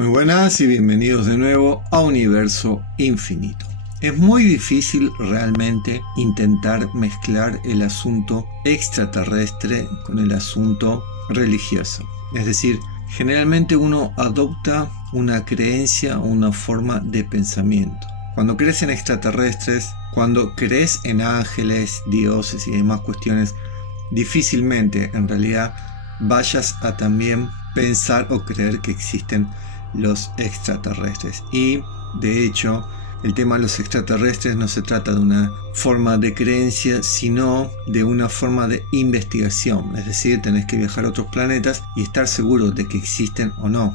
Muy buenas y bienvenidos de nuevo a Universo Infinito. Es muy difícil realmente intentar mezclar el asunto extraterrestre con el asunto religioso. Es decir, generalmente uno adopta una creencia o una forma de pensamiento. Cuando crees en extraterrestres, cuando crees en ángeles, dioses y demás cuestiones, difícilmente en realidad vayas a también pensar o creer que existen los extraterrestres. Y de hecho, el tema de los extraterrestres no se trata de una forma de creencia, sino de una forma de investigación. Es decir, tenés que viajar a otros planetas y estar seguro de que existen o no.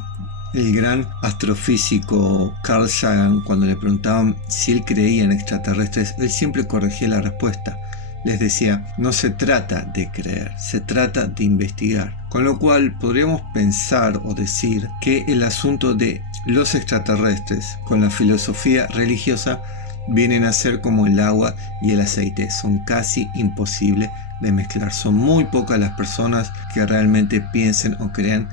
El gran astrofísico Carl Sagan, cuando le preguntaban si él creía en extraterrestres, él siempre corregía la respuesta. Les decía, no se trata de creer, se trata de investigar. Con lo cual podríamos pensar o decir que el asunto de los extraterrestres con la filosofía religiosa vienen a ser como el agua y el aceite. Son casi imposibles de mezclar. Son muy pocas las personas que realmente piensen o crean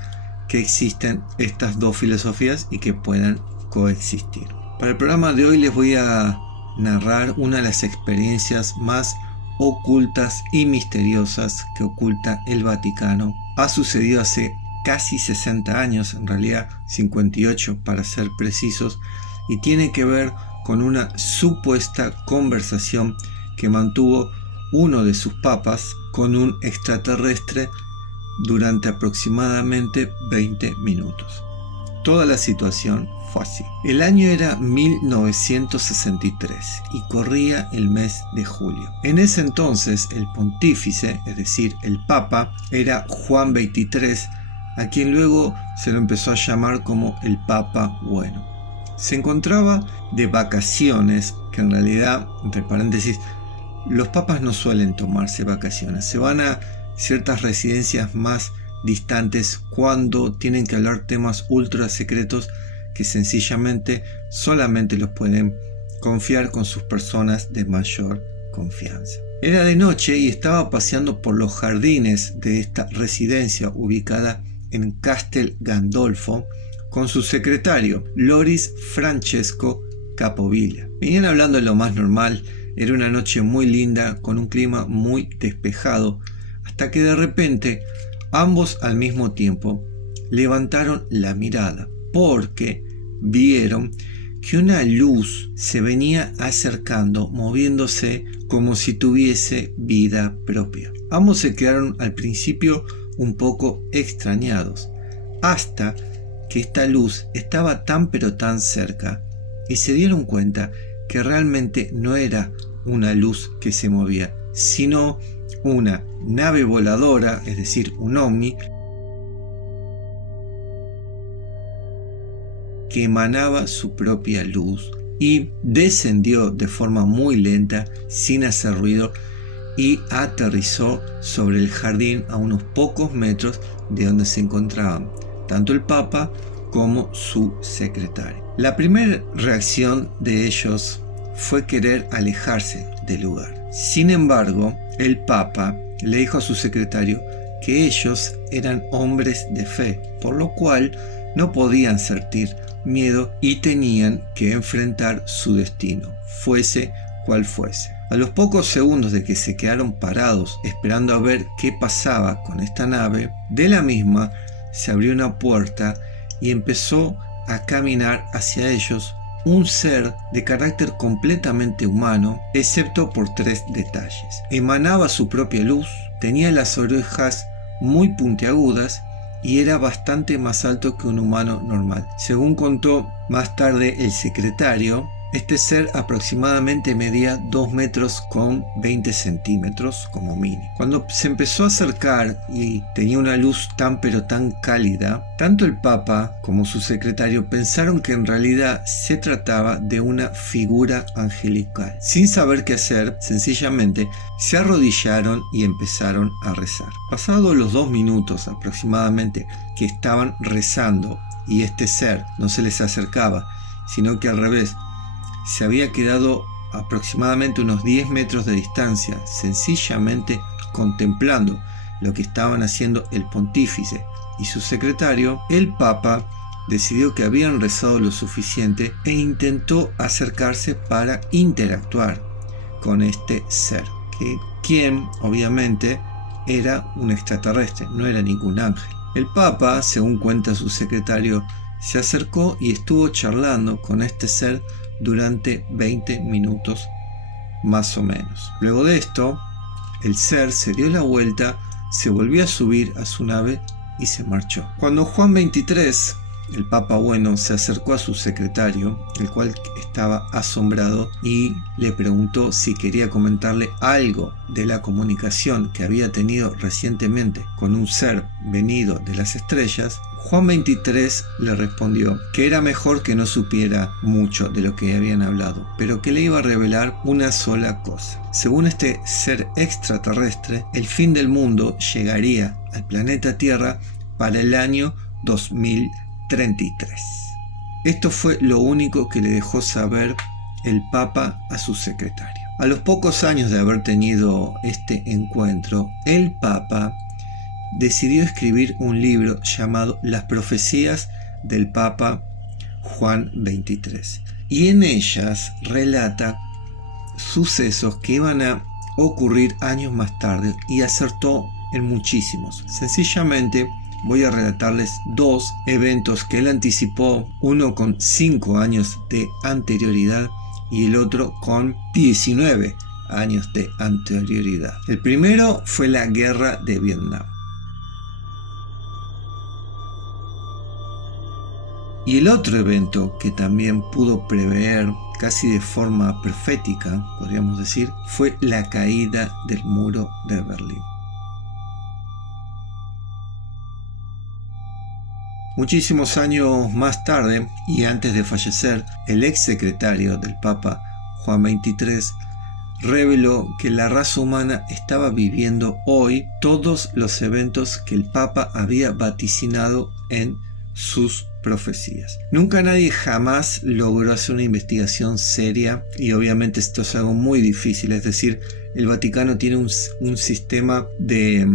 que existen estas dos filosofías y que puedan coexistir. Para el programa de hoy les voy a narrar una de las experiencias más ocultas y misteriosas que oculta el Vaticano. Ha sucedido hace casi 60 años, en realidad 58 para ser precisos, y tiene que ver con una supuesta conversación que mantuvo uno de sus papas con un extraterrestre durante aproximadamente 20 minutos. Toda la situación fue así. El año era 1963 y corría el mes de julio. En ese entonces el pontífice, es decir, el Papa, era Juan XXIII, a quien luego se lo empezó a llamar como el Papa Bueno. Se encontraba de vacaciones, que en realidad, entre paréntesis, los papas no suelen tomarse vacaciones, se van a ciertas residencias más distantes cuando tienen que hablar temas ultra secretos que sencillamente solamente los pueden confiar con sus personas de mayor confianza. Era de noche y estaba paseando por los jardines de esta residencia ubicada en Castel Gandolfo con su secretario Loris Francesco Capovilla. Venían hablando de lo más normal, era una noche muy linda con un clima muy despejado, hasta que de repente ambos al mismo tiempo levantaron la mirada porque vieron que una luz se venía acercando, moviéndose como si tuviese vida propia. Ambos se quedaron al principio un poco extrañados, hasta que esta luz estaba tan pero tan cerca y se dieron cuenta que realmente no era una luz que se movía, sino una nave voladora, es decir, un ovni, que emanaba su propia luz y descendió de forma muy lenta, sin hacer ruido, y aterrizó sobre el jardín a unos pocos metros de donde se encontraban tanto el Papa como su secretario. La primera reacción de ellos fue querer alejarse del lugar. Sin embargo, el Papa le dijo a su secretario que ellos eran hombres de fe, por lo cual no podían sentir miedo y tenían que enfrentar su destino, fuese cual fuese. A los pocos segundos de que se quedaron parados esperando a ver qué pasaba con esta nave, de la misma se abrió una puerta y empezó a caminar hacia ellos un ser de carácter completamente humano, excepto por 3 detalles. Emanaba su propia luz, tenía las orejas muy puntiagudas y era bastante más alto que un humano normal. Según contó más tarde el secretario, este ser aproximadamente medía 2 metros con 20 centímetros como mínimo. Cuando se empezó a acercar y tenía una luz tan pero tan cálida, tanto el Papa como su secretario pensaron que en realidad se trataba de una figura angelical. Sin saber qué hacer, sencillamente se arrodillaron y empezaron a rezar. Pasados los 2 minutos aproximadamente que estaban rezando y este ser no se les acercaba, sino que al revés, se había quedado aproximadamente unos 10 metros de distancia, sencillamente contemplando lo que estaban haciendo el pontífice y su secretario, el Papa decidió que habían rezado lo suficiente e intentó acercarse para interactuar con este ser, quien obviamente era un extraterrestre, no era ningún ángel. El Papa, según cuenta su secretario, se acercó y estuvo charlando con este ser durante 20 minutos más o menos. Luego de esto, el ser se dio la vuelta, se volvió a subir a su nave y se marchó. Cuando Juan XXIII, el Papa bueno, se acercó a su secretario, el cual estaba asombrado, y le preguntó si quería comentarle algo de la comunicación que había tenido recientemente con un ser venido de las estrellas, Juan XXIII le respondió que era mejor que no supiera mucho de lo que habían hablado, pero que le iba a revelar una sola cosa. Según este ser extraterrestre, el fin del mundo llegaría al planeta Tierra para el año 2033. Esto fue lo único que le dejó saber el Papa a su secretario. A los pocos años de haber tenido este encuentro, el Papa decidió escribir un libro llamado Las profecías del Papa Juan XXIII, y en ellas relata sucesos que iban a ocurrir años más tarde, y acertó en muchísimos. Sencillamente voy a relatarles dos eventos que él anticipó, uno con 5 años de anterioridad y el otro con 19 años de anterioridad. El primero fue la guerra de Vietnam. Y el otro evento que también pudo prever casi de forma profética, podríamos decir, fue la caída del muro de Berlín. Muchísimos años más tarde, y antes de fallecer, el ex secretario del Papa Juan XXIII reveló que la raza humana estaba viviendo hoy todos los eventos que el Papa había vaticinado en sus profecías. Nunca nadie jamás logró hacer una investigación seria, y obviamente esto es algo muy difícil. Es decir, el Vaticano tiene un sistema de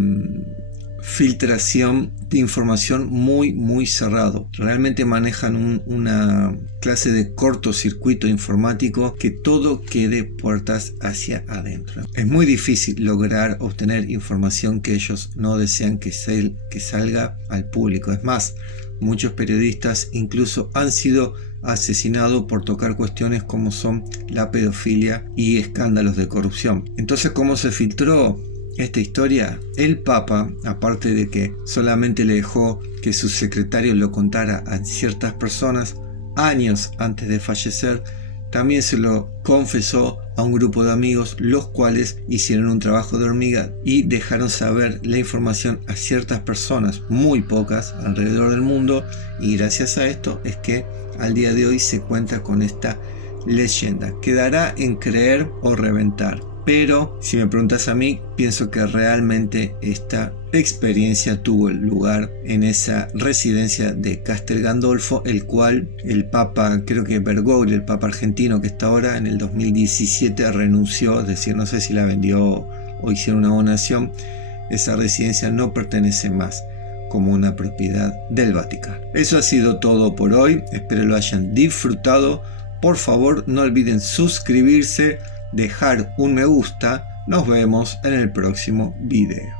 filtración de información muy cerrado. Realmente manejan una clase de cortocircuito informático, que todo quede puertas hacia adentro. Es muy difícil lograr obtener información que ellos no desean que salga al público. Es más, muchos periodistas incluso han sido asesinados por tocar cuestiones como son la pedofilia y escándalos de corrupción. Entonces, ¿cómo se filtró esta historia? El Papa, aparte de que solamente le dejó que su secretario lo contara a ciertas personas años antes de fallecer, también se lo confesó a un grupo de amigos, los cuales hicieron un trabajo de hormiga y dejaron saber la información a ciertas personas, muy pocas alrededor del mundo, y gracias a esto es que al día de hoy se cuenta con esta leyenda. Quedará en creer o reventar, pero si me preguntas a mí, pienso que realmente esta experiencia tuvo lugar en esa residencia de Castel Gandolfo, el cual el Papa, creo que Bergoglio, el Papa argentino que está ahora, en el 2017 renunció, es decir, no sé si la vendió o hicieron una donación. Esa residencia no pertenece más como una propiedad del Vaticano. Eso ha sido todo por hoy, espero lo hayan disfrutado. Por favor, no olviden suscribirse, dejar un me gusta. Nos vemos en el próximo video.